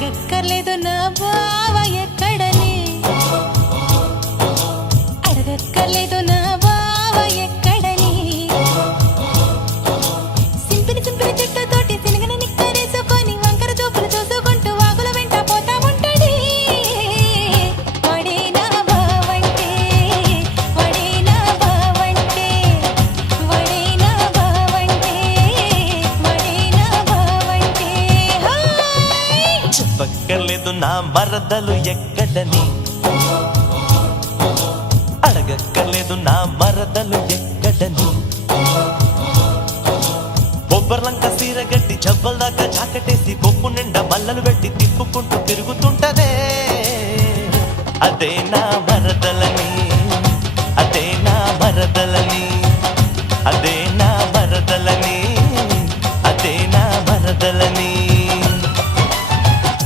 అడగక్కర్లేదు నా బావ ఎక్కడని, అడగక్కర్లేదు నా బావ ఎక్కడని. సింపిని సింపిని చెట్టుతోటి సినిగన నిక్కరేసుకొని వంకర చూపులు చూసుకుంటూ వాగుల వెంట పోతా ఉంటాడు. వాడే నా బావంటే, వాడే నా బావంటే, వాడే నా బావంటే, వాడే నా బావంటే. చెప్పక్కర్లేదు నా మరదలు ఎక్కడని, అడగక్కర్లేదు నా మరదలు ఎక్కడని. బొబ్బర్లంక సీర గట్టి జబ్బల దాకా జాకెటేసి బొప్పు నిండా మల్లలు పెట్టి తిప్పుకుంటూ తిరుగుతుంటదే, అదే నా